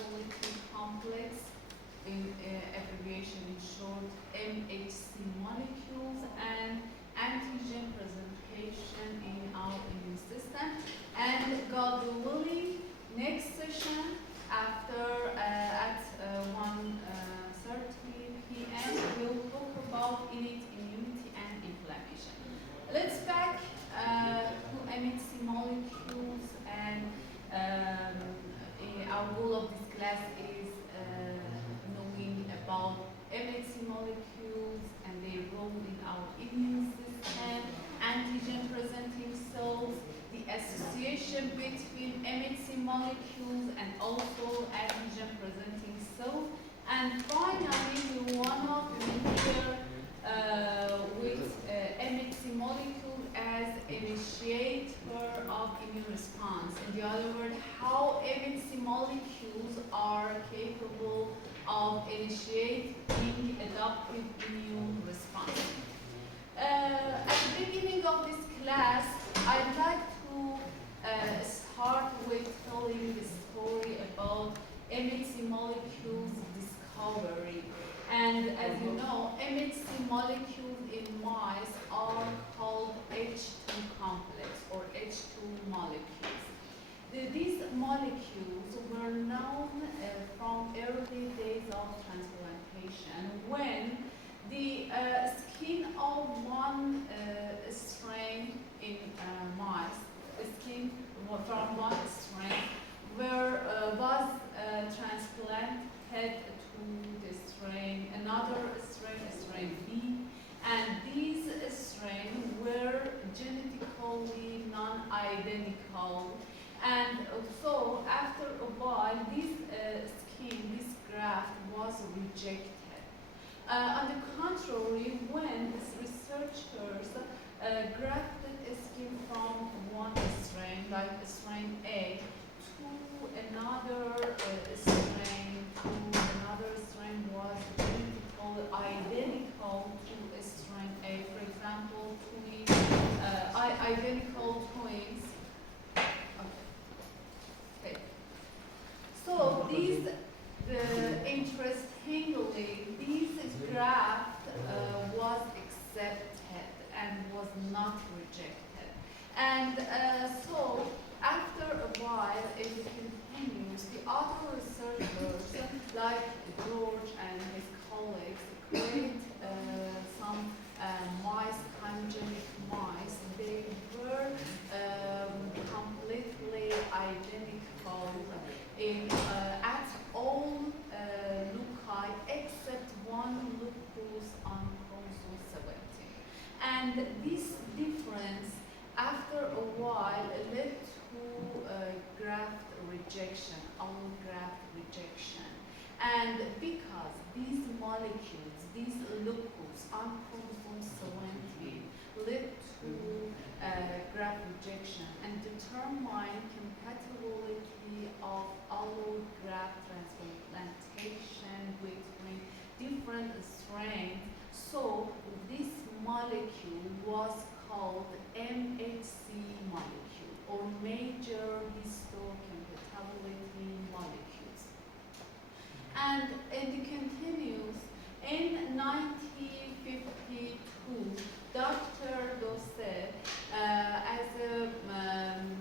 compatibility complex, in abbreviation in short, MHC molecules, and antigen presentation in our immune system. And God willing, next session after at 1:30 p.m. we'll talk about innate immunity and inflammation. Let's back to MHC molecules, and our goal of this class is knowing about MHC molecules and their role in our immune system, antigen presenting cells, the association between MHC molecules and also antigen presenting cells, and finally we want to compare with MHC molecule as initiator of immune response. In the other word, how MHC molecules are capable of initiating adaptive immune response. At the beginning of this class, I'd like to start with telling the story about MHC molecules discovery. And as you know, MHC molecules in mice are called H2 complex or H2 molecules. These molecules were known from early days of transplantation when the skin of one strain in mice, skin from one strain, was transplanted to the strain, another strain B, and these strains were genetically non-identical. And so after a while, this graft was rejected. On the contrary, when researchers grafted a skin from one strain, like strain A, to another strain, was genetically identical to a strain A. For example, identical twins. Okay. So interestingly, this graft was accepted and was not rejected. And so after a while, it continues. The other researchers, like George and his colleagues, create some mice, chymogenic mice. They were completely identical at all loci except one locus on chromosome 17. And this difference, after a while, led to graft rejection, allograft rejection. And because these molecules, these locus on chromosome 17, led to graft rejection and determine compatibility of allograft transplantation between different strains. So this molecule was called MHC molecule, or major histocompatibility molecules. And it continues. In 1952, Dr. Dosset, as a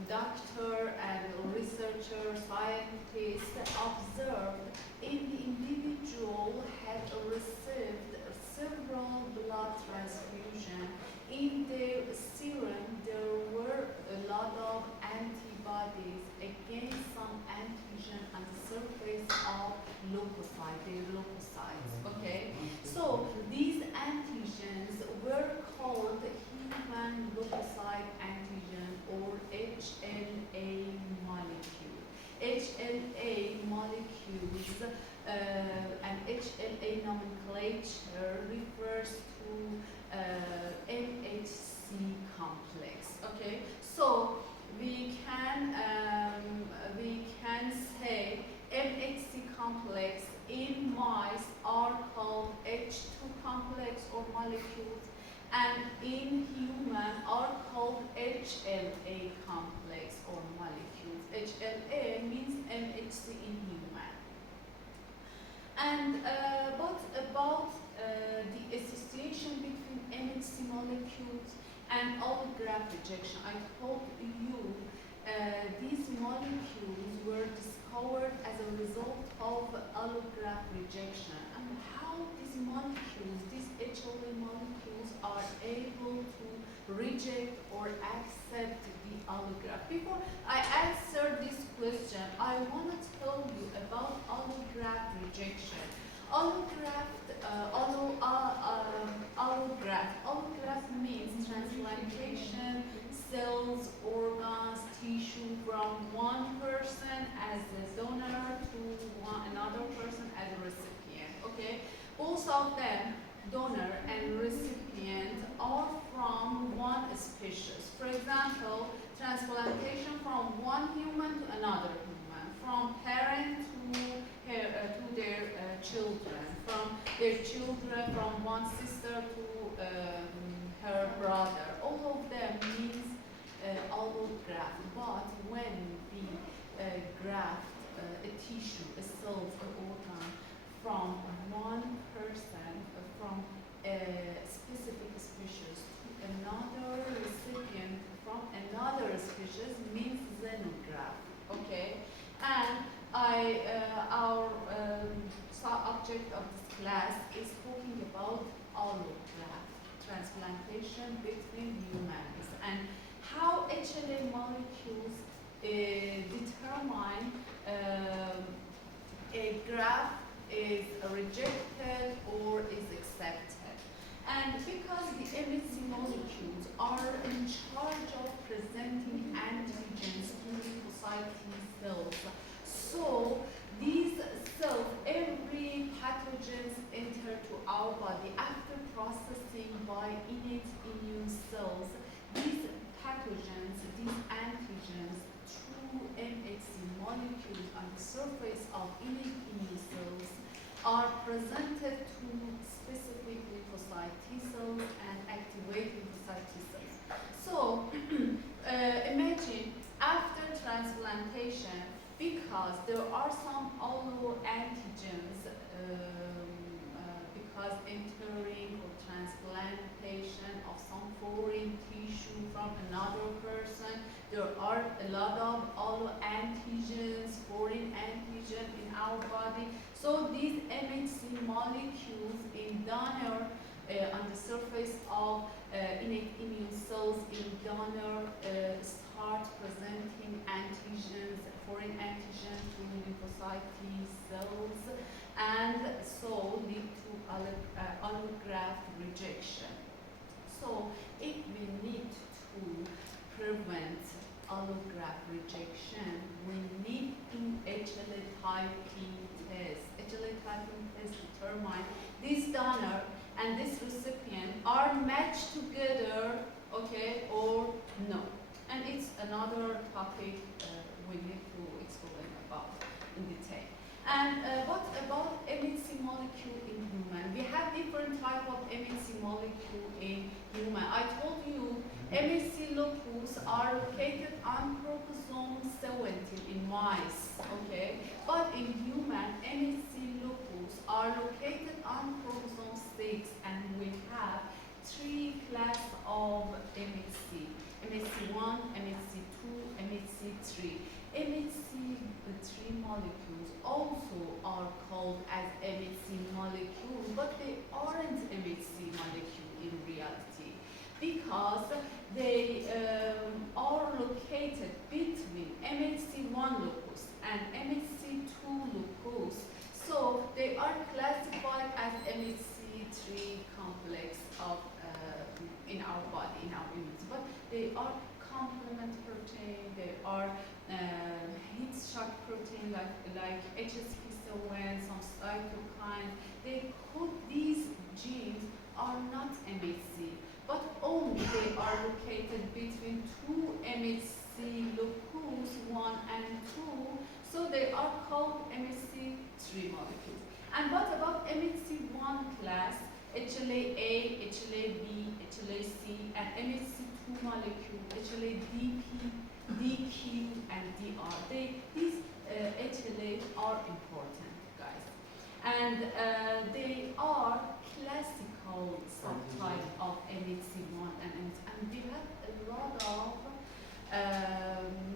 doctor and researcher, scientist, observed in the individual had received several blood transfusions. In their serum, there were a lot of antibodies against some antigen on the surface of their leukocytes. Okay, so these antigens were called human leukocyte antigen, or HLA molecule. HLA molecules and HLA nomenclature refers to MHC complex. Okay, so we can say MHC complex in mice are called H2 complex or molecules, and in human are called HLA complex or molecules. HLA means MHC in human. And what about the association between MHC molecules and allograft rejection? I told you these molecules were discovered as a result of allograft rejection. And how these molecules, these HLA molecules, are able to reject or accept the allograft. Before I answer this question, I want to tell you about allograft rejection. Allograft means transplantation, cells, organs, tissue from one person as a donor to another person as a recipient. Okay, both of them, donor and recipient, are from one species. For example, transplantation from one human to another human, from parent to their children, from their children, from one sister to her brother. All of them means allograft. But when we graft a tissue, a cell, an organ from one person, from a specific species to another recipient from another species, means xenograft. Okay, and our subject of this class is talking about allograft transplantation between humans and how HLA molecules determine a graft is rejected or is accepted. And because the MHC molecules are in charge of presenting antigens to lymphocyte T cells, so these cells, every pathogens enter to our body after processing by innate immune cells. These pathogens, these antigens, through MHC molecules on the surface of innate immune cells, are presented to specific lymphocyte T cells and activate lymphocyte T cells. So imagine after transplantation, because there are some alloantigens because entering or transplantation of some foreign tissue from another person, there are a lot of alloantigens, foreign antigen in our body. So these MHC molecules in donor on the surface of innate immune cells in donor start presenting antigens, foreign antigens to lymphocyte T cells, and so lead to allograft rejection. So if we need to prevent allograft rejection, we need to HLA typing test. HLA typing test determine this donor and this recipient are matched together, okay, or no. And it's another topic we need to explain about in detail. And what about MHC molecule in human? We have different type of MHC molecule in human. I told you MHC locus are located on chromosome 17 in mice, okay? But in human, MHC locus are located on chromosome 6, and we have 3 classes of MHC. MHC1, MHC2, MHC3. MHC3 molecules also are called as MHC molecules, but they aren't MHC molecule in reality because they are located between MHC1 locus and MHC2 locus. So they are classified as MHC3 complex of in our body, in our immunity, but they are complement protein, they are heat shock protein like HSP7, some cytokines. These genes are not MHC, but only they are located between 2 MHC locus, 1 and 2, so they are called MHC3 molecules. And what about MHC1 class? HLA-A, HLA-B, HLA-C, and MHC2 molecule, HLA-DP, DQ, and DR. These HLA are important, guys. And they are classical subtype of MHC1 and MHC, and we have a lot of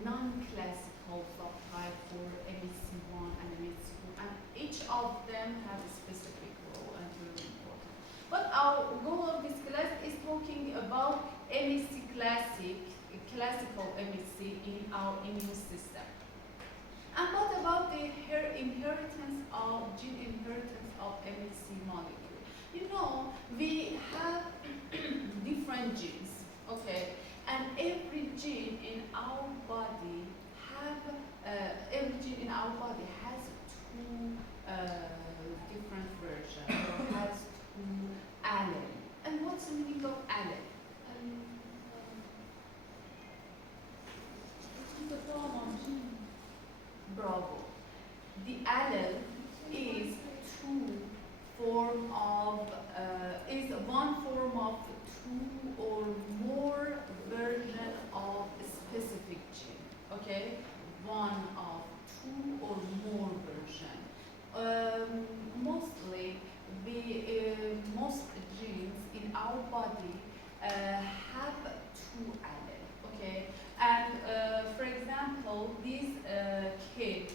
non-classical subtype for MHC1 and MHC2, and each of them has a specific role and really important. But our goal of this class is talking about MHC classical MHC in our immune system. And what about the inheritance of gene inheritance of MHC molecule? You know, we have different genes, okay, and every gene in our body has two different versions or has two allele. And what's the meaning of allele? Bravo. The allele is one form of two or more version of a specific gene. Okay, one of two or more version. Mostly, most genes in our body have two allele. Okay, and for example, this kid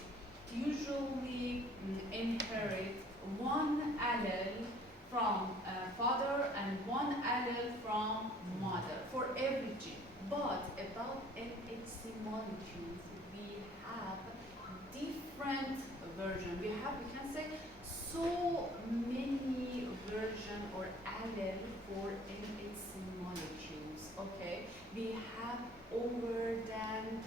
usually inherit one allele from father and one allele from mother for every gene. But about MHC molecules, we have different versions. We can say so many versions or allele for MHC molecules. Okay, we have over than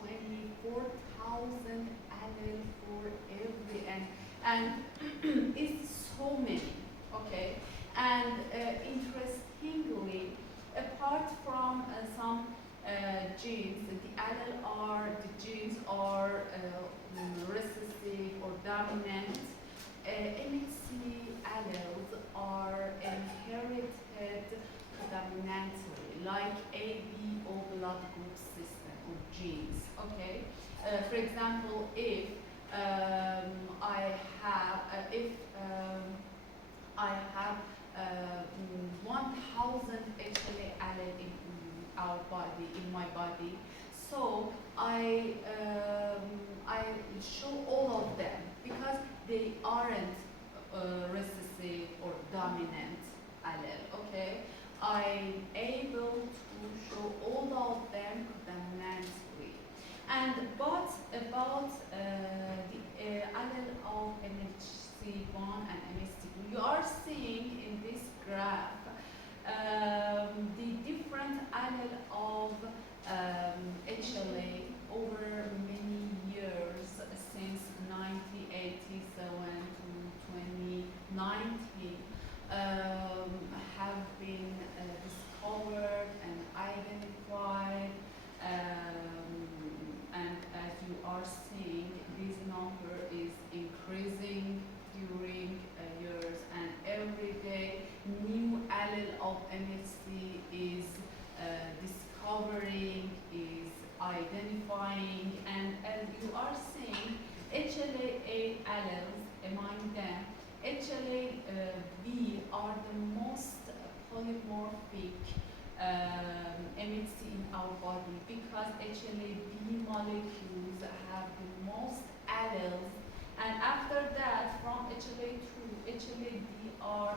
24,000 allele for every and it's so many. Okay, and interestingly, apart from some genes, the genes are recessive or dominant. MHC alleles are inherited predominantly, like ABO blood group system or genes. Okay, for example, if I have 1,000 HLA allele in our body, in my body, so I show all of them because they aren't recessive or dominant allele. Okay, I'm able to show all of them predominantly. And but about the allele of MHC1 and MHC2, you are seeing in this graph the different allele of HLA over many years since 1987 to 2019 have been discovered and identified. And as you are seeing, this number is increasing during years, and every day new allele of MHC is discovering, is identifying, and as you are seeing, HLA-A alleles among them, HLA-B are the most polymorphic MHC in our body because HLA-B molecules have the most alleles, and after that, from HLA-2, HLA-D are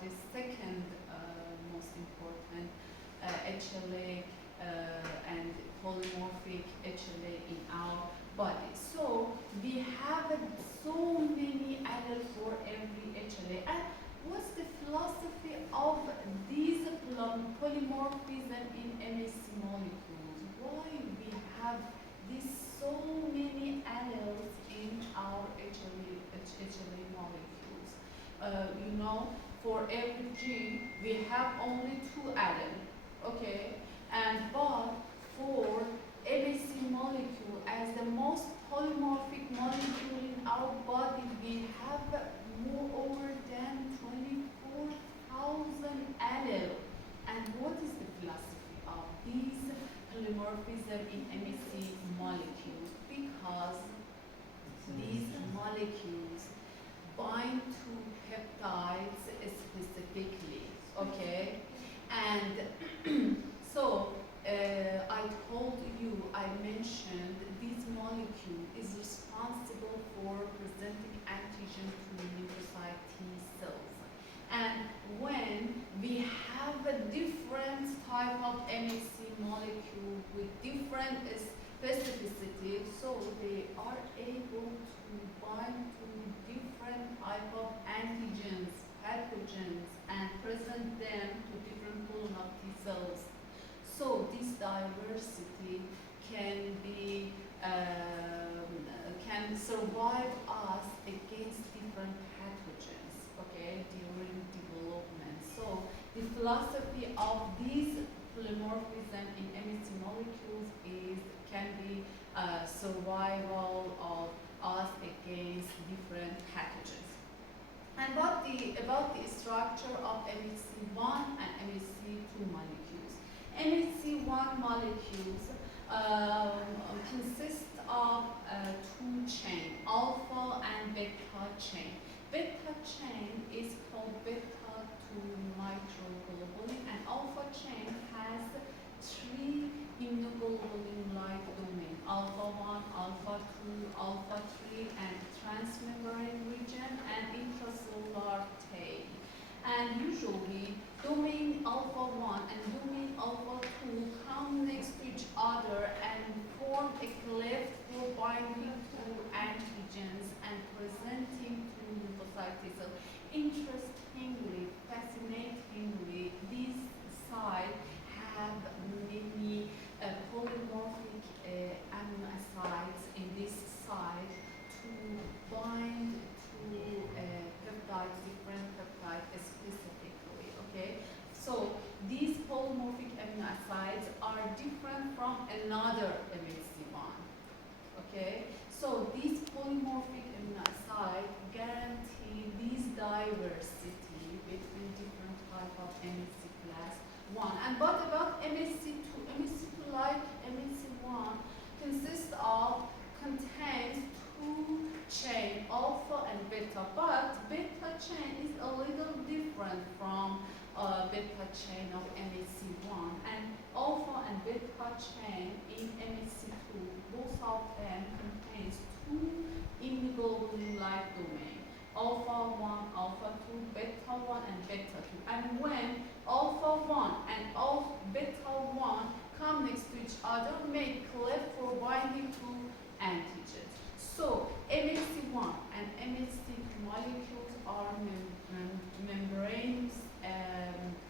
the second most important HLA and polymorphic HLA in our body. So we have so many alleles for every HLA. And what's the philosophy of these polymorphism in MHC molecules? Why we have these so many alleles in our HLA molecules? You know, for every gene we have only two alleles, okay? And but for MHC molecule, as the most polymorphic molecule in our body, we have over than 24,000 alleles. And what is the philosophy of these polymorphism in MHC molecules? Because these molecules And so I told you, I mentioned this molecule is responsible for presenting antigen to lymphocyte T cells. And when we have a different type of MHC molecule with different specificity, so they are able to bind to different type of antigens, pathogens, and present them to different pool of T cells. So this diversity can be can survive us against different pathogens, okay, during development. So the philosophy of these polymorphism in MHC molecules is can be survival of us against different pathogens. And about the structure of MHC1 and MHC2 molecules. MHC1 molecules consist of two chains, alpha and beta chain. Beta chain is called beta-2 nitroglobulin, and alpha chain has three immunoglobulin-like domain: alpha-1, alpha-2, alpha-3, and transmembrane region, and intracellular tail. And usually, domain alpha-1 and domain alpha-2 come next to each other and form a cleft for binding to antigens and presenting to lymphocyte T cells. Interestingly, fascinatingly, these sites have many polymorphic amino acids in this site to bind to peptides, different peptides specifically, okay? So these polymorphic amino acids are different from another MHC1, okay? So these polymorphic amino acids guarantee this diversity between different type of MHC class 1. And what about MHC2? MHC2, like MHC1, contains two chain, alpha and beta, but beta chain is a little different from beta chain of MHC1, and alpha and beta chain in MHC2, both of them contains two immunoglobulin-like domain, alpha-1, alpha-2, beta-1, and beta-2. And when alpha-1 and beta-1 come next to each other, make cleft for binding to antigens. So MHC1 and MHC2 molecules are membranous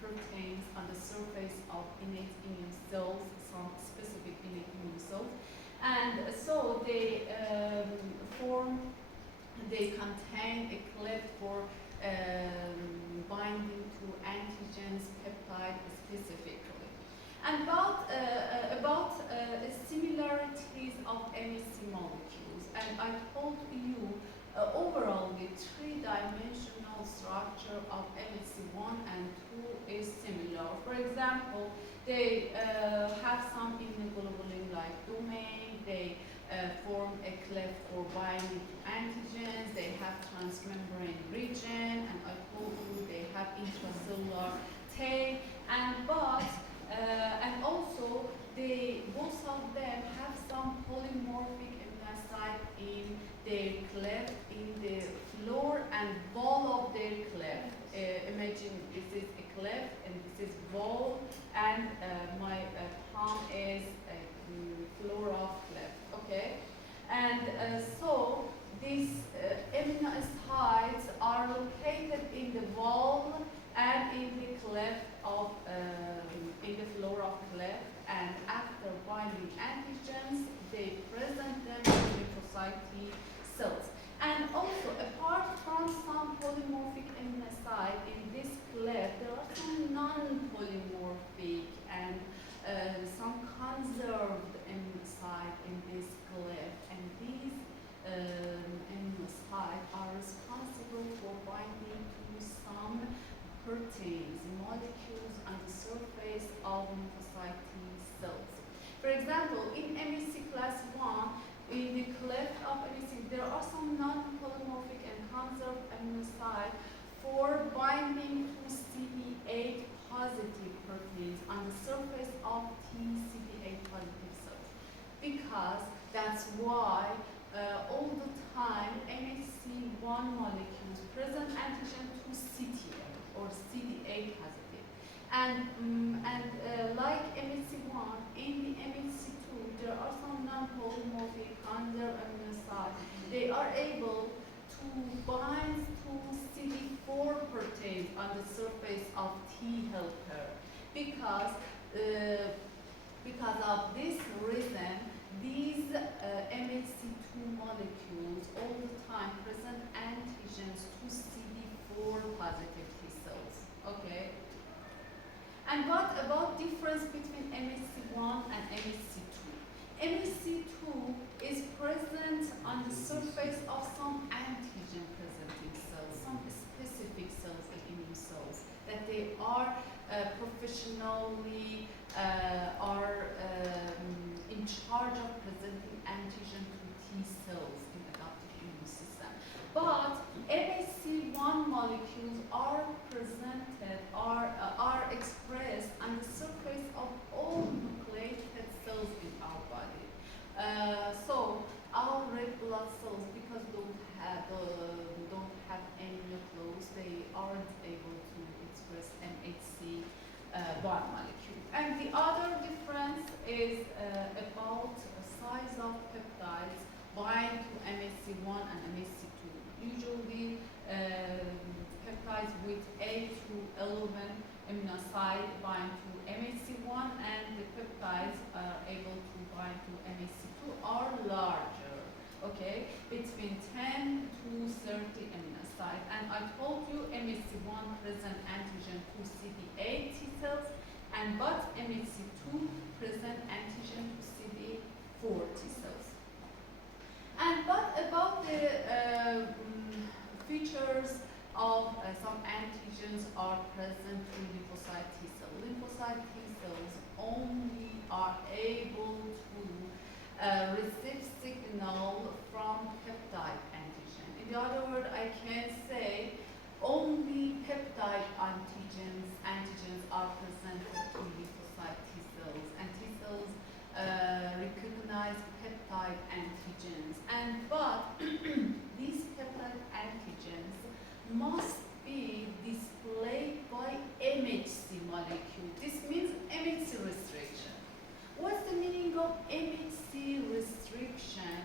proteins on the surface of innate immune cells, some specific innate immune cells, and so they contain a cleft for binding to antigens, peptide specifically. And about similarities of MHC molecules, and I told you overall the three-dimensional structure of MHC1 and 2 is similar. For example, they have some immunoglobulin-like domain, they form a cleft for binding to antigens, they have transmembrane region, and I told you they have intracellular tail, and also both of them have some polymorphic amino acid in their cleft, in the floor and wall of their cleft. Imagine this is a cleft and this is wall, and my palm is a floor of cleft, okay? And so these amino acids are located in the wall and in the cleft of, in the floor of cleft, and after binding antigens, they present them in lymphocyte T cells. And also, apart from some polymorphic amino acid in this cleft, there are some non-polymorphic and some conserved amino acid in this cleft, and these proteins on the surface of TCD8 positive cells, because that's why all the time MHC1 molecules present antigen to CTA or CD8 positive, and like MHC1 in the MHC2 there are some non-polymorphic conserved amino acids. They are able to bind to CD4 proteins on the surface of T helper, because of this reason, these MHC2 molecules all the time present antigens to CD4 positive T cells. Okay. And what about difference between MHC1 and MHC2? MHC2 is present on the surface of some antigen presenting cells, some specific cells, like immune cells, that they are professionally in charge of presenting antigen to T cells in adaptive immune system. But MHC1 molecules are presented, are expressed on the surface of all nucleated cells in our body. So our red blood cells, because don't have any nucleus, they aren't able to express MHC1 molecule. And the other difference is about size of peptides bind to MHC1 and MHC2. Usually peptides with 8 to 11 amino acid bind to MHC1, and the peptides are able to bind to MHC2 are larger, okay, between 10 to 30 amino acid. And I told you MHC1 present antigen to CD8 T cells, but MHC2 present antigen to CD4 T cells. And what about the features of some antigens are present to lymphocyte T cells? Lymphocyte T cells only are able to receive signal from peptide antigen. In other words, I can say only peptide antigens are presented to lymphocyte T cells, and T cells recognize peptide antigens. But these peptide antigens must be displayed by MHC molecule. This means MHC restriction. What's the meaning of MHC restriction?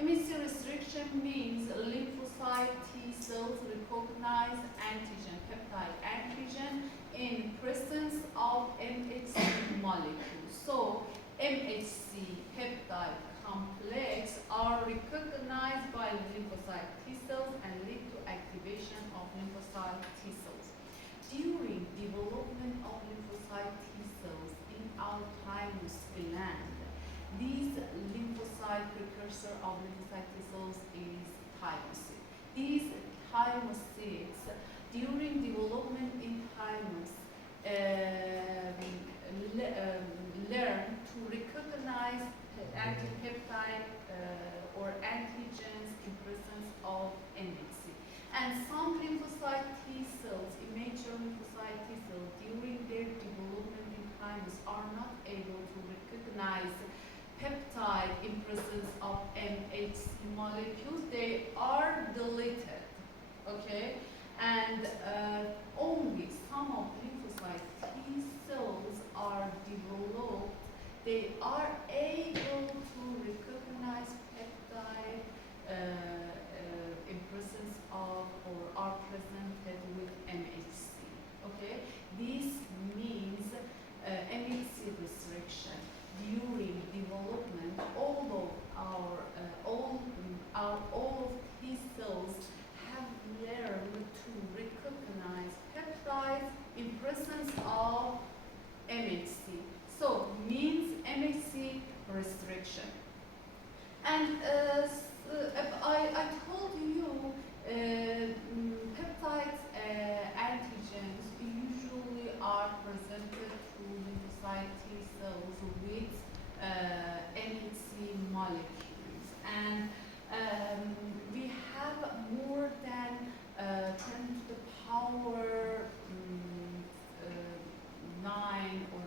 MHC restriction means lymphocyte T cells recognize antigen, peptide antigen, in presence of MHC molecules. So MHC peptide complex are recognized by lymphocyte T cells and lead to activation of lymphocyte T cells. During development of lymphocyte T cells in our thymus gland, these lymphocyte precursor of lymphocyte T cells is thymocyte. These thymocytes, during development in thymus, learn to recognize antipeptide or antigens in presence of MHC. And some lymphocyte T cells, immature lymphocyte T cells, during their development in thymus are not able to recognize peptide in presence of MHC molecules. They are deleted, okay? And only some of lymphocyte T cells are developed. They are able to recognize peptide in presence of or are presented with MHC. Okay, this means MHC restriction during development. All of T cells have learned to recognize peptides in presence of MHC. So means MHC restriction. And I told you peptide antigens usually are presented to lymphocyte T cells with MHC molecules. And we have more than 10 to the power 9 or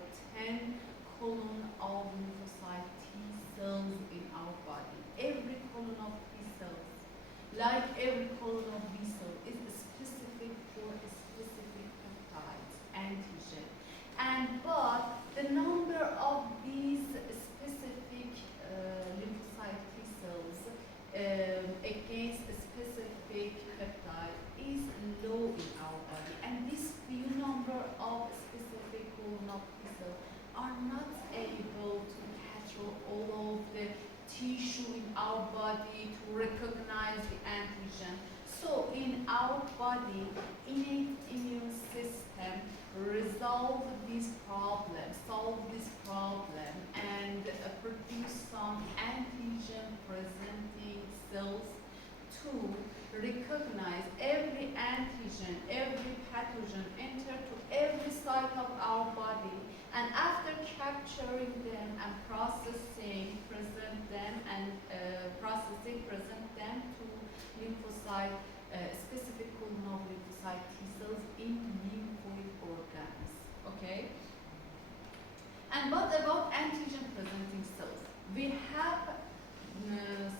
this problem, solve this problem, and produce some antigen-presenting cells to recognize every antigen, every pathogen enter to every site of our body, and after capturing them and processing, present them to lymphocyte, specific columnar lymphocyte T cells in lymphoid organs. Okay? And what about antigen-presenting cells? We have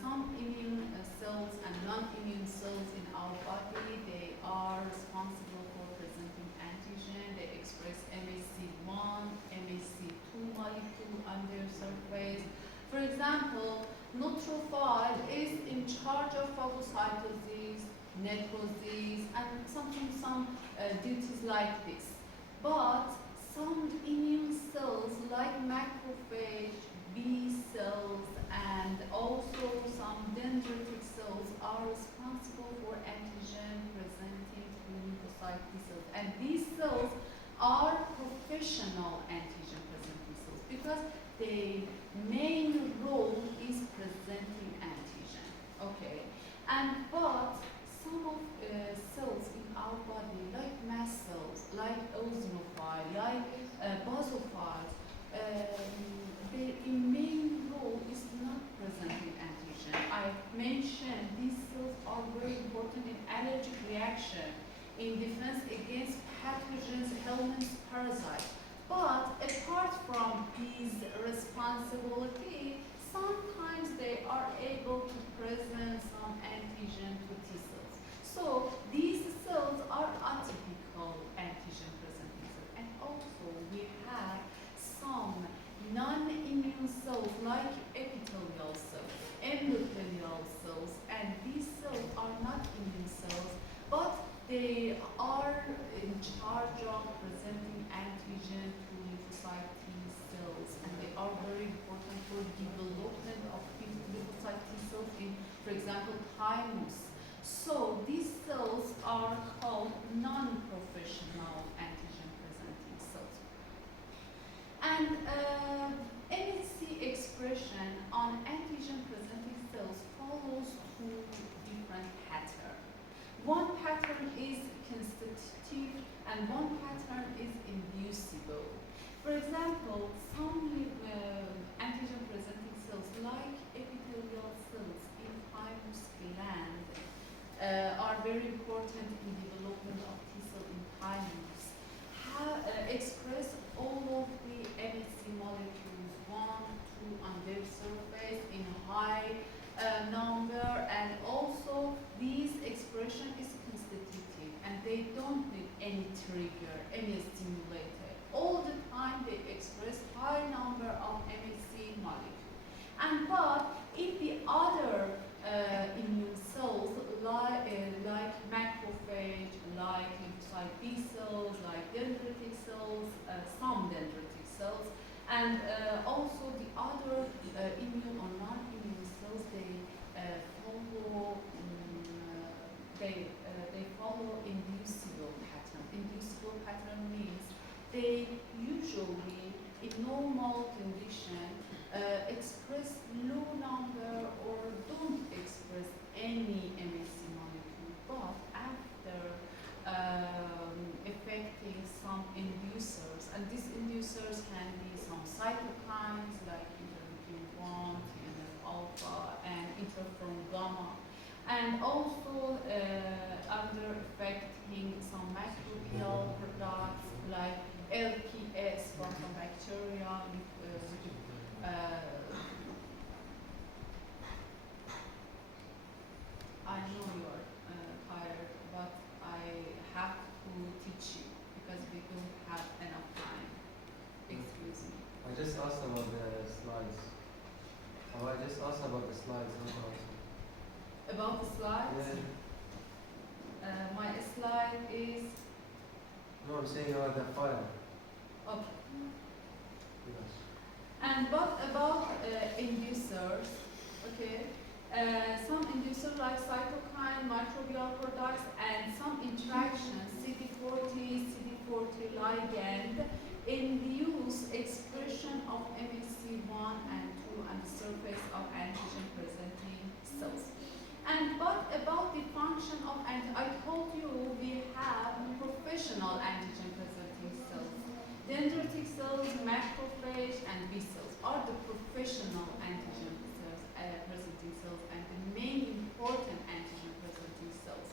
some immune cells and non-immune cells in our body. They are responsible for presenting antigen. They express MHC1, MHC2 molecule on their surface. For example, neutrophil is in charge of phagocytosis, necrosis, and some duties like this. But some immune cells like macrophage, B cells, and also some dendritic cells are responsible for antigen-presenting lymphocyte T cells. And these cells are professional antigen-presenting cells because their main role is presenting antigen. Okay, but some of cells in our body, like mast cells, like eosinophil, like basophils, their main role is not presenting antigen. I mentioned these cells are very important in allergic reaction, in defense against pathogens, helminths, parasites. But apart from these responsibility, sometimes they are able to present some antigen to T cells. So these cells are atypical antigen-presenting cells. And also we have some non-immune cells like epithelial cells, endothelial cells, and these cells are not immune cells, but they are in charge of presenting antigen to lymphocyte T cells, and they are very important for development of lymphocyte T cells in, for example, thymus. So these cells are called non-professional antigen-presenting cells. And MHC expression on antigen-presenting cells follows two different patterns. One pattern is constitutive and one pattern is inducible. For example, some antigen-presenting cells like epithelial cells in thymus gland are very important in development of T cell in thymus. Express all of the MHC molecules 1, 2 on their surface in a high number, and also these expression is constitutive and they don't need any trigger, any stimulator. All the time they express high number of MHC molecules. And but in the other immune cells like macrophage, like lymphocyte B cells, like dendritic cells, some dendritic cells, and also the other immune or non-immune cells, they follow inducible pattern. Inducible pattern means they usually, in normal condition, express low number or don't express any MHC molecule, but after affecting some inducers, and these inducers can be some cytokines like interleukin-1, TNF-alpha, and interferon gamma, and also under affecting some microbial products like LPS from some bacteria. I know you are tired, but I have to teach you because we don't have enough time. Excuse me. I just asked about the slides. I just asked about the slides. About the slides? Yeah. My slide is... No, I'm saying about the file. Okay. Yes. And what about inducers? Okay. Some inducers like cytokine, microbial products, and some interactions, CD40 ligand, induce expression of MHC1 and 2 on the surface of antigen-presenting cells. And what about the function of, and I told you we have professional antigen-presenting cells. Dendritic cells, macrophage, and B cells are the professional antigen cells, presenting cells, and the main important antigen-presenting cells.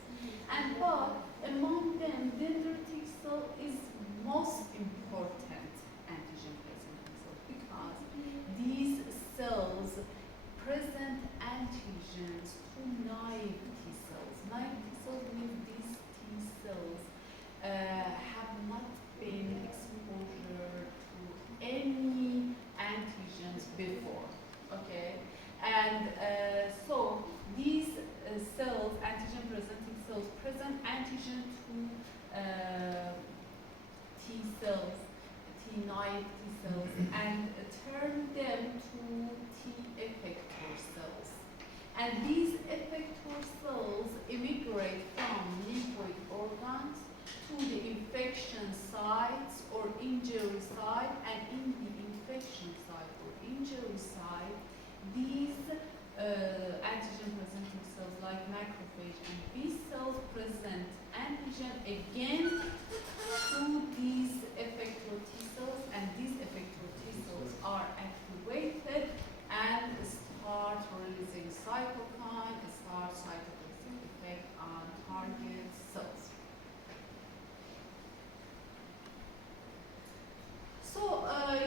And but among them, dendritic cell is most important antigen-presenting cell because these cells present antigens to naive T cells. Naive T cells means these T cells have not been exposure to any antigens before. Okay, and so these cells, antigen-presenting cells, present antigen to T cells, T naive T cells, and turn them to T effector cells. And these effector cells immigrate from lymphoid organs to the infection sites or injury site, and in the infection site or injury site, these antigen-presenting cells like macrophage and B cells present antigen again to these effector T cells, and these effector T cells are activated and start releasing cytokine, start cytotoxic effect on target cells. So,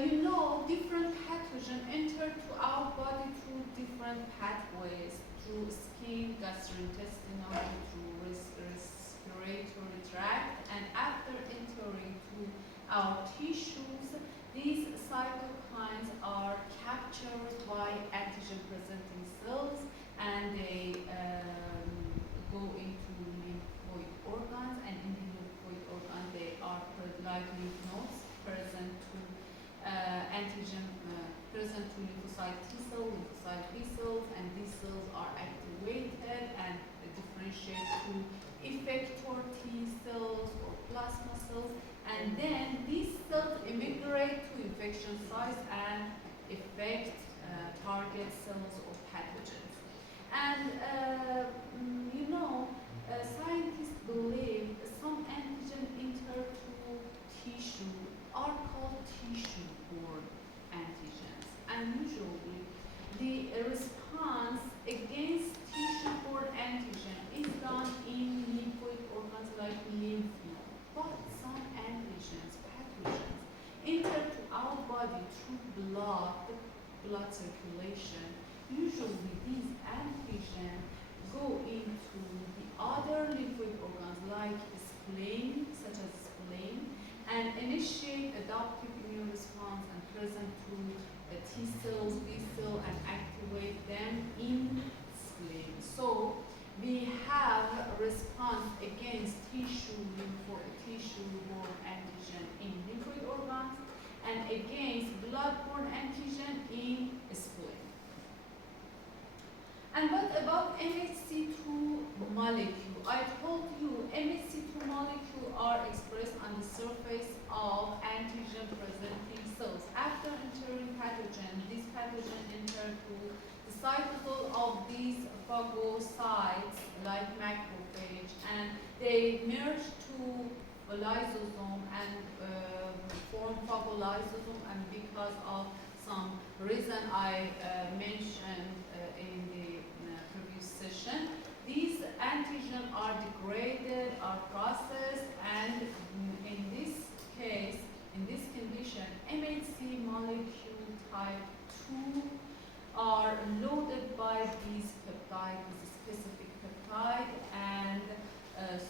you know, different pathogens enter to our body through different pathways, through skin, gastrointestinal, through respiratory tract, and after entering to our tissues, these cytokines are captured by antigen-presenting cells, and they go into lymphoid organs, and in the lymphoid organ they are like lymph nodes present to antigen present to lymphocyte T cells, lymphocyte B cells, and these cells are activated and differentiate to effector T cells or plasma cells, and then these cells immigrate to infection sites and affect target cells or pathogens. And you know, scientists believe some antigen enter to tissue are called tissue-borne antigens, and usually the response against tissue-borne antigen is done in lymphoid organs like lymph node. But some antigens, pathogens, enter to our body through blood circulation. Usually these antigens go into the other lymphoid organs like spleen, such as spleen, and initiate adaptive immune response and present to the T cells, B cells, and activate them in spleen. So we have a response against tissue-borne antigen in lymphoid organs and against blood-borne antigen in spleen. And what about MHC2 molecule? I told you MHC2 molecule are expressed on the surface of antigen-presenting cells. After entering pathogen, this pathogen enter to the cytosol of these phagocytes like macrophage, and they merge to a lysosome and form phagolysosome, and because of some reason I mentioned in the previous session, these antigens are degraded, are processed, and in this case, in this condition, MHC molecule type 2 are loaded by these peptides, this specific peptide, and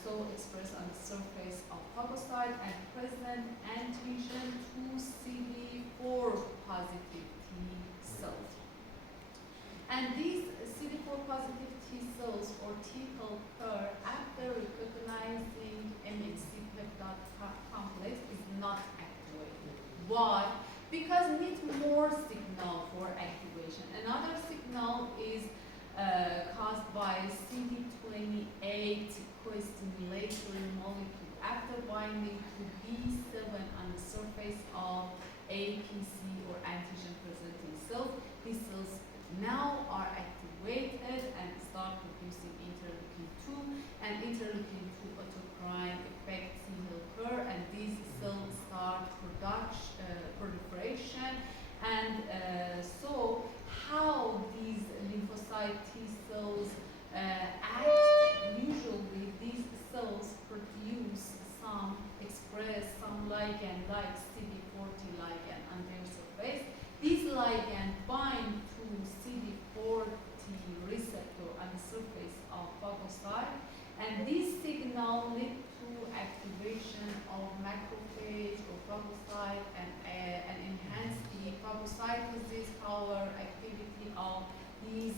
so expressed on the surface of phagocyte and present antigen to CD4 positive T cells. And these CD4 positive T cells or T helper, after recognizing MHC peptide complex, is not activated. Why? Because need more signal for activation. Another signal is caused by CD28 co-stimulatory molecule after binding to B7 on the surface of APC or antigen presenting cells, these cells now are activated and start producing interleukin 2, and interleukin 2 autocrine effect will occur, and these cells start proliferation. And so how these lymphocyte T cells act, usually these cells express some ligand like CD40 ligand on their surface. These ligand bind to CD40 receptor on the surface of phagocyte, and this signal lead to activation of macrophage or phagocyte and enhance the phagocytosis power activity of these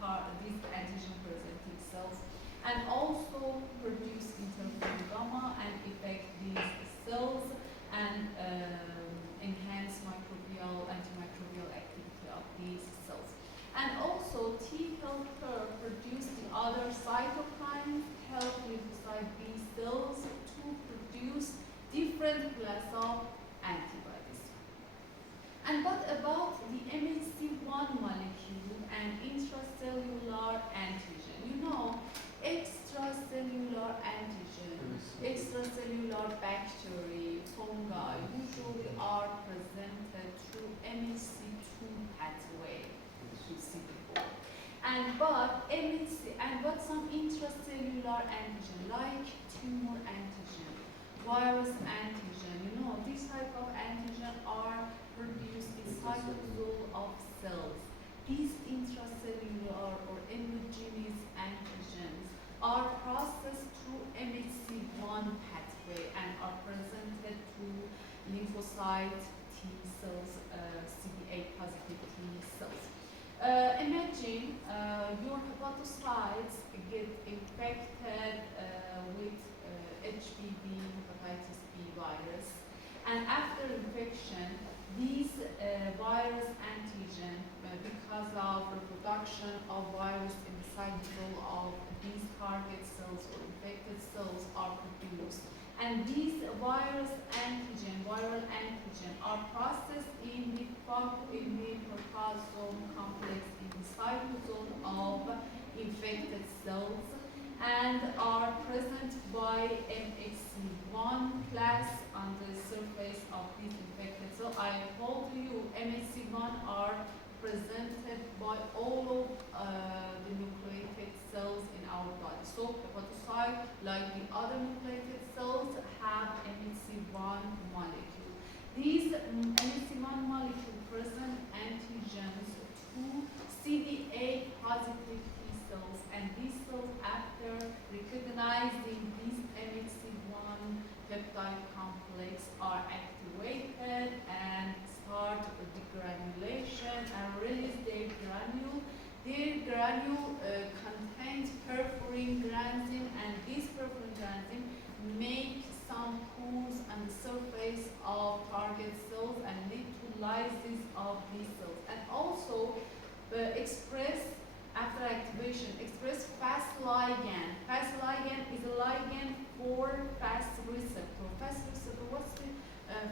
antigen presenting cells, and also produce interferon gamma and affect these cells and enhance antimicrobial activity of these cells. And also T helper produce the other cytokines, help lymphocyte B cells to produce different class of antibodies. And what about the MHC1 molecule and intracellular antigen? You know, extracellular antigen, extracellular bacteria, fungi usually are presented through MHC2 pathway to CD4. But some intracellular antigen like tumor antigen, virus antigen, you know, these type of antigen are produced in cytosol of cells. These intracellular or endogenous antigens are processed through MHC1 pathway and are presented to lymphocyte T cells, CD8 positive T cells. Imagine your hepatocytes get infected with HBV, hepatitis B virus, and after infection, these virus antigen, because of reproduction of virus in the cytosol of these target cells or infected cells, are produced. And these viral antigen are processed in the proteasome complex in the cytosol of infected cells and are present by MHC1 class on the surface of these infected cells. I told you MHC1 are presented by all of the nucleated cells in our body. So hepatocyte, like the other nucleated cells, have MHC1 molecule. These MHC1 molecule present antigens to CD8 positive T cells, and these cells, after recognizing this MHC1 peptide complex, are activated and start degranulation and release their granule. Their granule contains perforin granzyme, and this perforin granzyme make some pools on the surface of target cells and lead to lysis of these cells. And also after activation, express Fas ligand. Fas ligand is a ligand for Fas receptor. Fas receptor,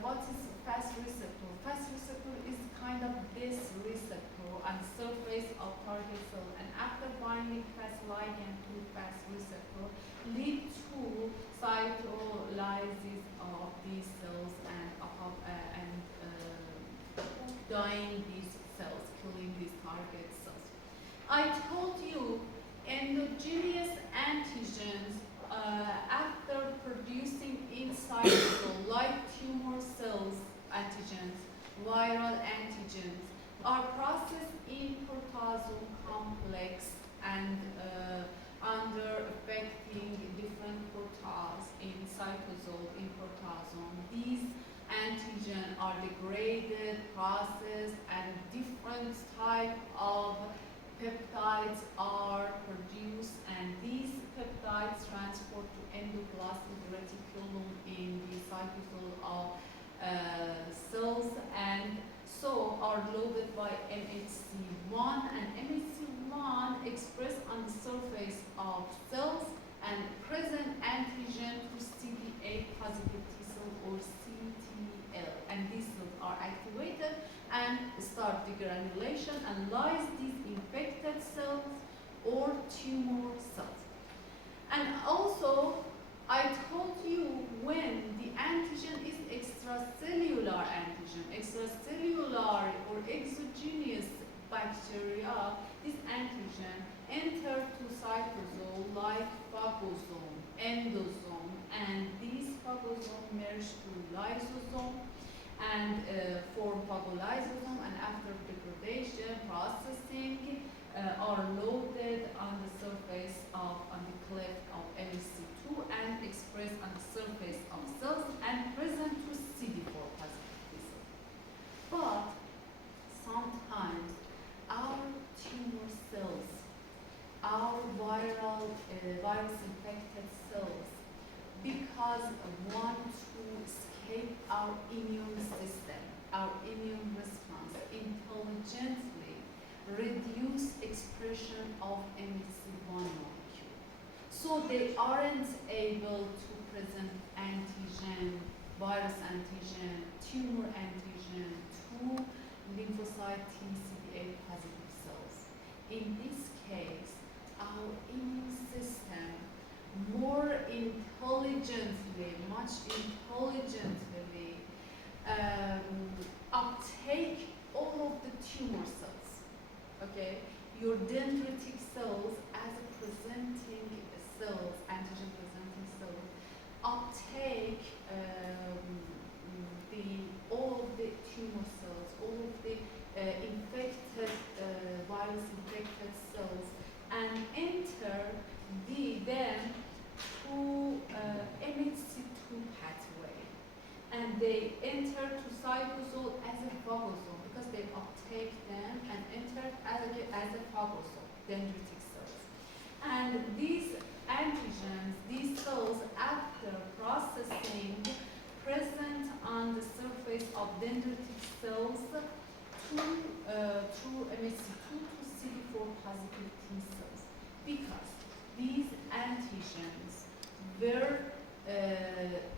what is Fas receptor? Fas receptor is kind of this receptor on the surface of target cell, and after binding Fas ligand to Fas receptor, lead to cytolysis of these cells and dying these cells, killing these target cells. I told you endogenous antigens after producing inside the cell, like tumor cells antigens, viral antigens, are processed in proteasome complex and under affecting different protease in cytosol in proteasome. These antigens are degraded, processed, and different type of peptides are produced, and these peptides transport to endoplasmic reticulum in the cytosol of cells, and so are loaded by MHC1, and MHC1 expressed on the surface of cells and present antigen to CD8 positive T cell or CTL, and these cells are activated and start degranulation and lyse these infected cells or tumor cells. And also, I told you when the antigen is extracellular antigen, extracellular or exogenous bacteria, this antigen enter to cytosol like phagosome, endosome, and these phagosome merge to lysosome and form phagolysosome, and after degradation, processing, are loaded on the surface of, on the cleft of MHC2 and expressed on the surface of cells and present to CD4 positive T cells. But sometimes our tumor cells, our virus infected cells, because want to escape our immune system, our immune response, intelligently reduce expression of MHC1 molecule. So they aren't able to present antigen, virus antigen, tumor antigen to lymphocyte T CD8 positive cells. In this case, our immune system more intelligently, much intelligently uptake all of the tumor cells. Okay, your dendritic cells as a presenting cells, antigen presenting cells, uptake all of the tumor cells, all of the infected virus infected cells, and enter them through MHC2 pathway, and they enter to cytosol as a phagosome because they uptake them and enter as a phagosome, dendritic cells. And these antigens, these cells, after processing, present on the surface of dendritic cells through MHC2 to CD4 positive T cells, because these antigens were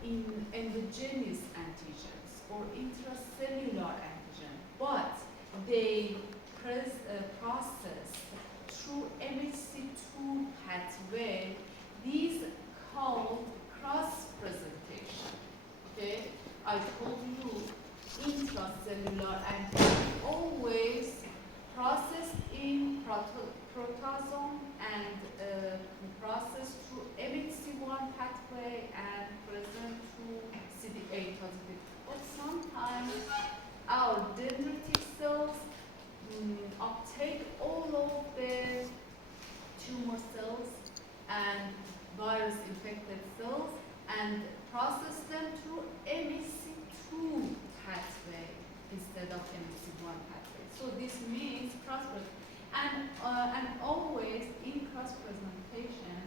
in endogenous antigens or intracellular antigen, but they process through MHC2 pathway. These called cross presentation. Okay, I told you intracellular antigen always processed in proteasome and processed through MHC1 pathway and present through CD8 positive. But sometimes our dendritic cells uptake all of the tumor cells and virus infected cells and process them through MHC2 pathway instead of MHC1 pathway. So this means and always in cross presentation,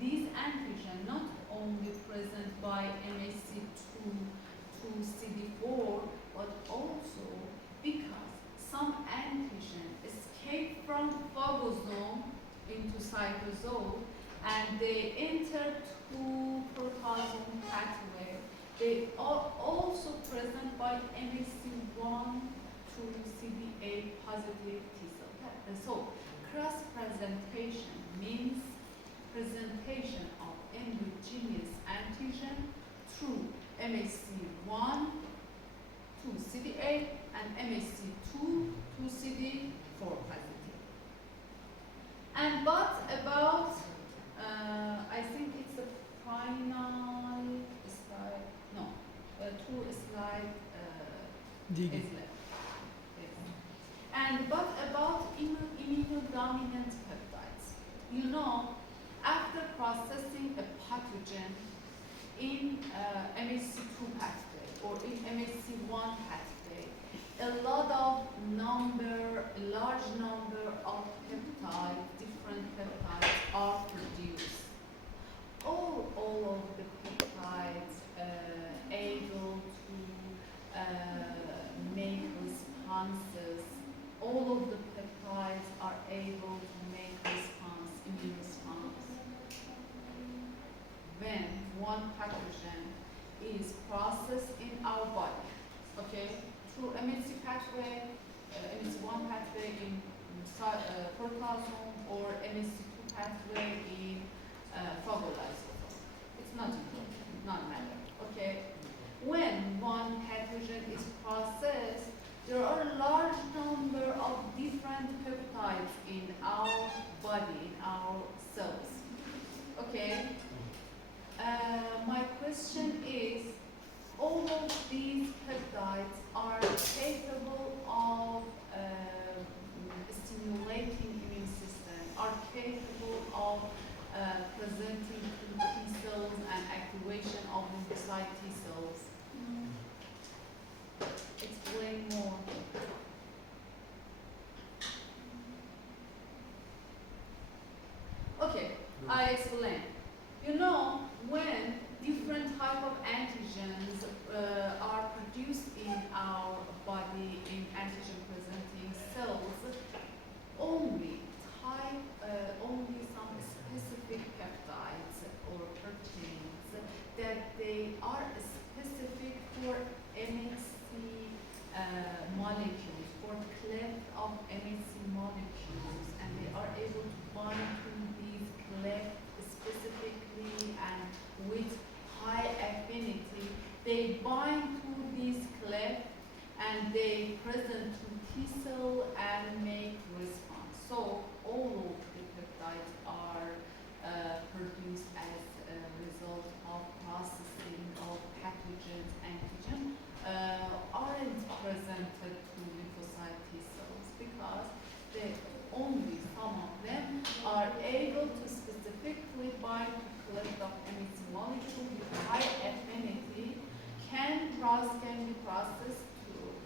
these antigen not only present by MHC2 to CD4, but also because some antigen escape from phagosome into cytosol and they enter to proteasome pathway. They are also present by MHC1 to CD8 positive T cell. So cross presentation means presentation of endogenous antigen through MHC1 to CD8 and MHC2 to CD4 positive. And but about, I think it's the final slide, no, 2 slide is left. And but about immunodominant peptides. You know, after processing a pathogen in MHC2 pathway or in MHC1 pathway, a large number of peptides, different peptides are produced. All of the peptides able to make responses. All of the peptides are able to make immune response. When one pathogen is pathway, MS1 pathway in proteasome or MS2 pathway in phagolysosome. It's not important, not matter. Okay. When one pathogen is processed, there are a large number of different peptides in our body, in our cells. Okay. My question is, all of these peptides are capable of stimulating immune system, are capable of presenting to T cells and activation of lymphocyte T cells. Explain more. Okay, I explain. You know, when different type of antigens are produced in our body in antigen-presenting cells, only some specific peptides or proteins that they are specific for MHC molecules, for cleft of MHC molecules, and they are able to bind to these cleft specifically and with high affinity. They bind to these cleft and they present to T cell and make response. So all of the peptides are produced as a result of processing of pathogens, antigen, aren't presented to lymphocyte T cells because only some of them are able to specifically bind to cleft of MHC molecule with high affinity, can be processed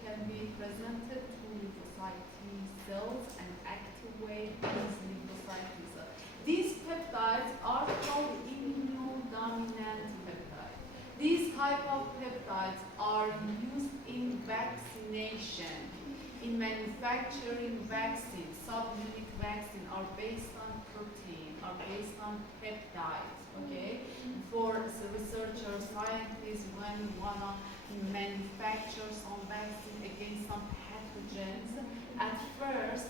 can be presented to lymphocyte T cells and activate these lymphocyte T cells. These peptides are called immunodominant peptides. These type of peptides are used in vaccination, in manufacturing vaccines. Subunit vaccine are based on protein, are based on peptides. Okay, for researchers, scientists, when you wanna manufacture some vaccine against some pathogens, at first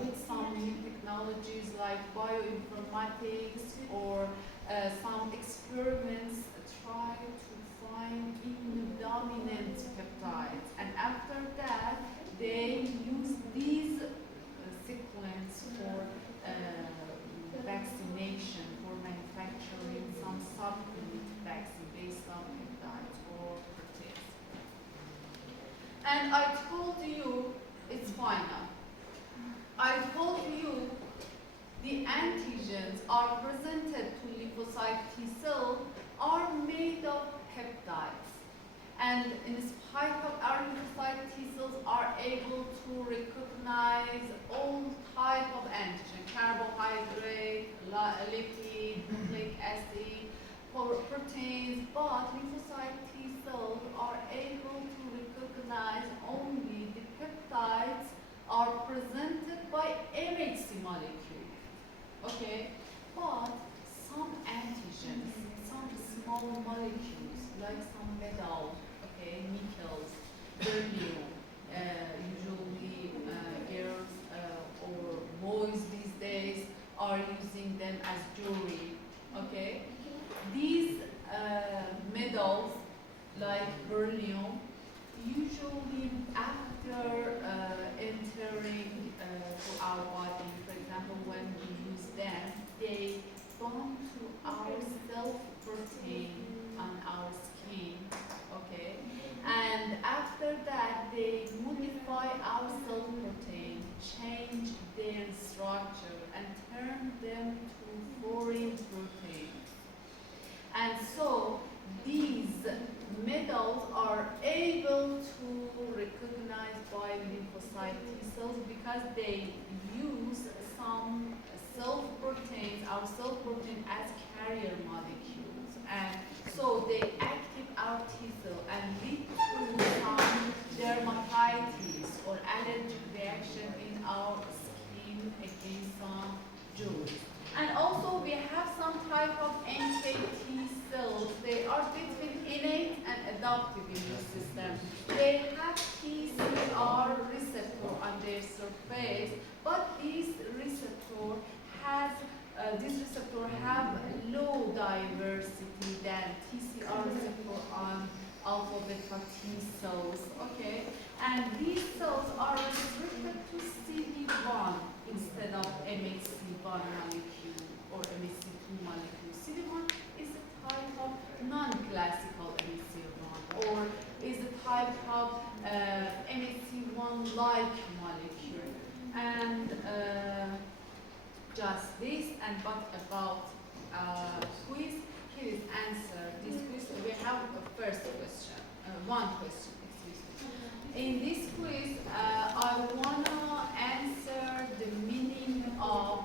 with some new technologies like bioinformatics or some experiments try to find immunodominant peptides, and after that they use these sequence for vaccination, for manufacturing some subunit vaccine based on peptides or proteins. And I told you, it's final. I told you the antigens are presented to lymphocyte T cell are made of peptides. And in spite of our lymphocyte T cells are able to recognize all type of antigen, carbohydrate, lipid, nucleic acid, proteins, but lymphocyte T cells are able to recognize only the peptides are presented by MHC molecule. Okay, but some antigens, some small molecules like some metals, okay, nickels, beryllium, usually girls or boys these days are using them as jewelry. Okay, these metals like beryllium usually after entering to our body, for example, when we use them, they bond to our self-protein on our skin, okay? And after that, they modify our self-protein, change their structure, and turn them to foreign proteins. And so, these metals are able to recognize by lymphocyte T cells because they use some self-proteins, our self-protein as carrier molecules. And so they active our T cell and lead to some dermatitis or allergic reaction in our skin against some germs. And also we have some type of NKT cells. They are between innate and adaptive immune system. They have TCR surface, but this receptor have low diversity than TCR receptor on alpha beta T cells, okay? And these cells are restricted to CD1 instead of MHC1 molecule or MHC2 molecule. CD1 is a type of non-classical MHC1 or is a type of MHC1-like molecule. And just this, and but about quiz, here is answer. This quiz, we have a first question, one question, excuse me. In this quiz, I wanna answer the meaning of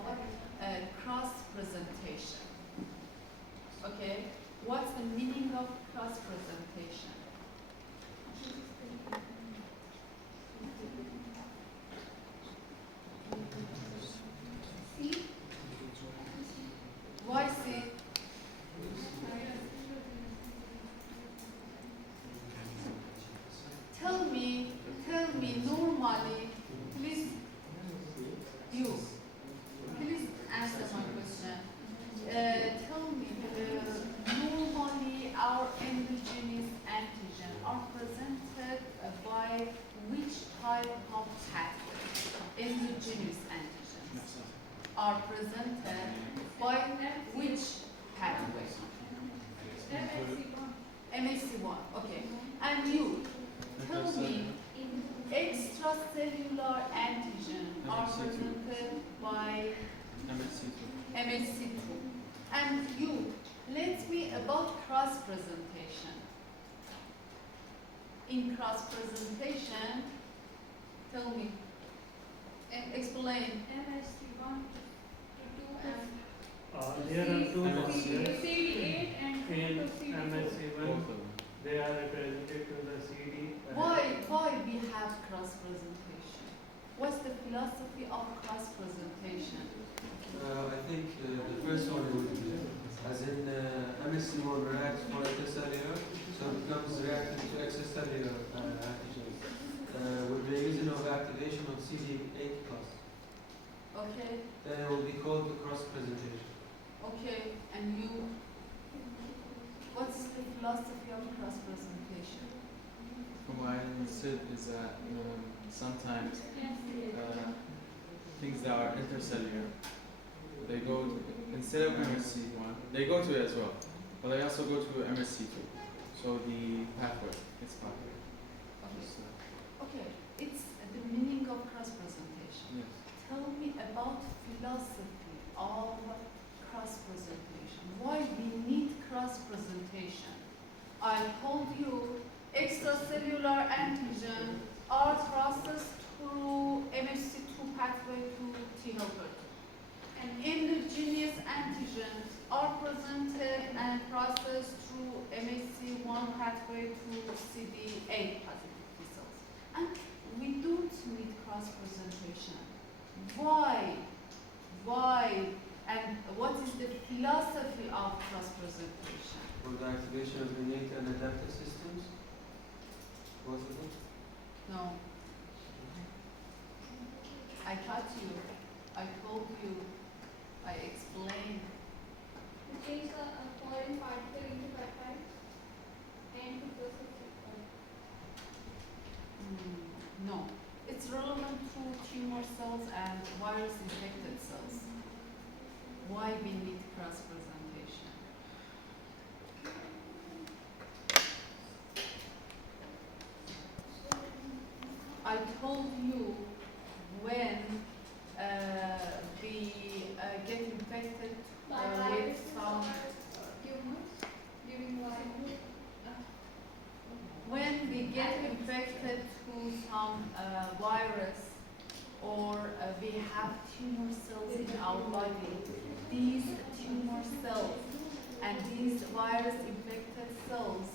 cross presentation. Okay, what's the meaning of cross presentation? Why see? Tell me normally, please, please answer my question. Tell me, normally our endogenous antigen are presented by which type of pathway? Endogenous antigens are presented by which pathway? MHC1, okay. And you, tell me, extracellular antigen are presented by MHC2. And you, let me about cross presentation. In cross presentation, tell me, explain. MSC1 to 2 and There are two boxes CD8 and in to CD4. MSC1. They are represented to the CD. Why we have cross presentation? What's the philosophy of cross presentation? I think the first one would be, as in MSC1 reacts for intracellular, so it becomes reactive to extracellular antigens. With the reason of activation of CD8 plus. Okay, Then it will be called the cross presentation. okay, and you, what's the philosophy of cross presentation? From what I understood is that sometimes things that are intercellular, they go to, instead of MSC1, they go to it as well, but they also go to MSC2. So the pathway, it's pathway. Okay, it's the meaning of cross presentation. Yes. Tell me about philosophy of cross presentation. Why we need cross presentation? I told you extracellular antigen are processed through MHC2 pathway to T helper. And endogenous antigens are presented and processed through MHC1 pathway to CD8 positive T cells. And we don't need cross presentation. Why? And what is the philosophy of cross presentation? For the activation of innate and adaptive systems? Both of them? No. I taught you. I told you. I explained. To change the foreign particle into peptide and to process it. No. It's relevant to tumor cells and virus infected cells. Why we need cross presentation? I told you when we get infected with some, tumors during virus. when we get infected to some virus or we have tumor cells in our body, these tumor cells and these virus infected cells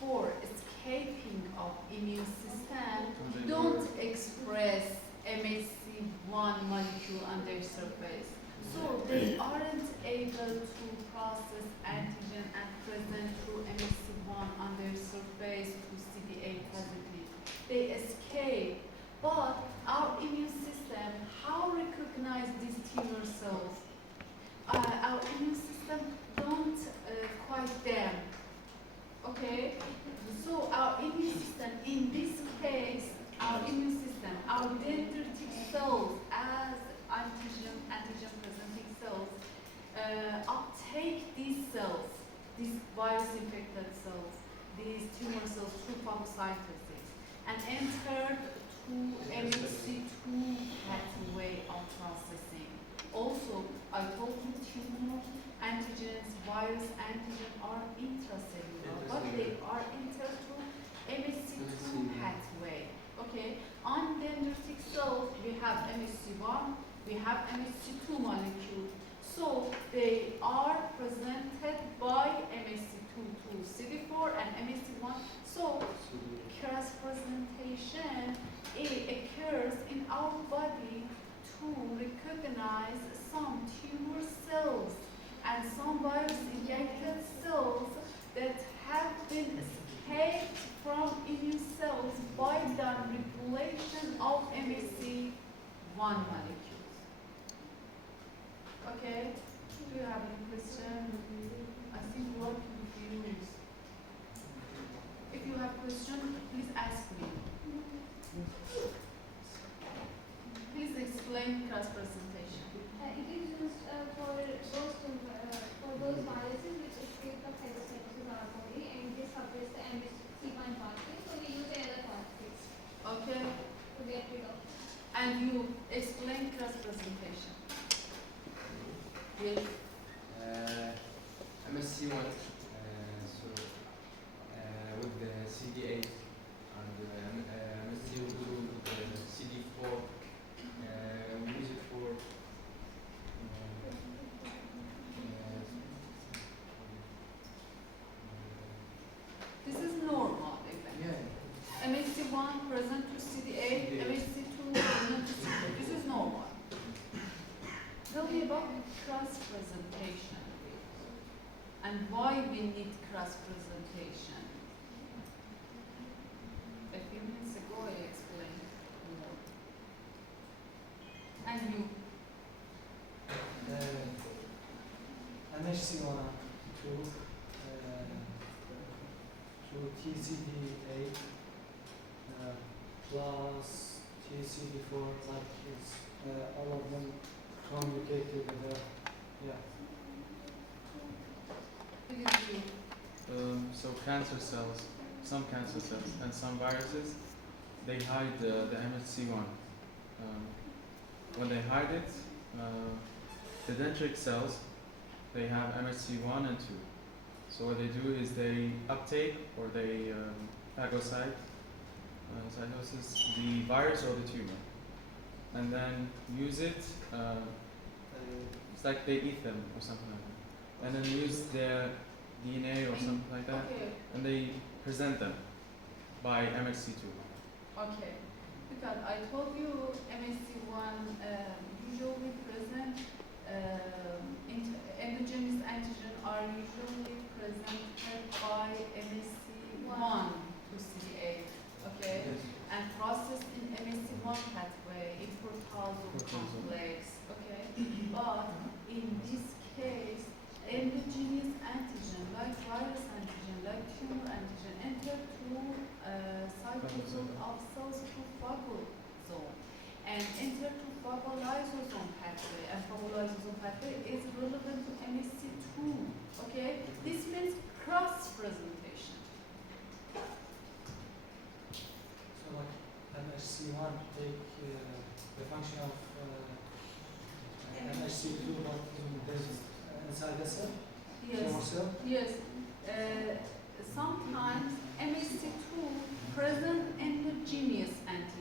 for escaping of immune system don't express MHC1 molecule on their surface. So they aren't able to process antigen and present through MHC1 on their surface to CD8 positive. They escape, but our immune system our dendritic cells as antigen presenting cells uptake these cells, these virus infected cells, these tumor cells through phagocytosis and entered through MHC2 pathway of processing. Also, I told you tumor antigens, virus antigen are intracellular, but they are entered through MHC2 pathway. Okay, on dendritic cells we have MHC1, we have MHC2 molecule. So they are presented by MHC2 to CD4 and MHC1. So cross presentation occurs in our body to recognize some tumor cells and some virus injected cells that have been escaped from immune cells by the regulation of MHC1 molecules. Okay, do you have any question? I think we're confused. If you have question, please ask me. Please explain cross presentation. It is used for those viruses which escape the phagocytosis of our body and they suppress the MHC1 pathway. So we use another pathways Okay, to get rid of. and you explain cross presentation. Yes. MSC1, with the CD8 and MSC2 with the CD4, we use it for This is normal event. yeah. MHC1 present to CD8, MHC2 present to CD8. This is normal. Tell me about cross presentation and why we need cross presentation. A few minutes ago I explained more. And you? MHC1 to TCD8 plus TCD4, like it's all of them communicate together. Yeah. It is you. So cancer cells, some cancer cells, and some viruses, they hide the MHC1. When they hide it, the dendritic cells, they have MHC1 and 2. So what they do is they uptake or they phagocyte cytosis the virus or the tumor, and then use it. It's like they eat them or something like that, and then use their DNA or something like that, Okay, and they present them by MHC2. okay. Because I told you MSC1 usually present endogenous antigen are usually presented by MSC1 to CD8, okay? And processed in MSC1 pathway in proteasome complex, okay? But in this case, endogenous antigen like virus antigen, like tumor antigen enter through cytosol of cells through phagosome and enter to phagolysosome pathway, and phagolysosome pathway is relevant to MSC2, okay? This means cross presentation. So like MHC1 take the function of MHC2, but there's inside the cell, tumor Yes, cell. yes. Sometimes MSC2 present endogenous antigen.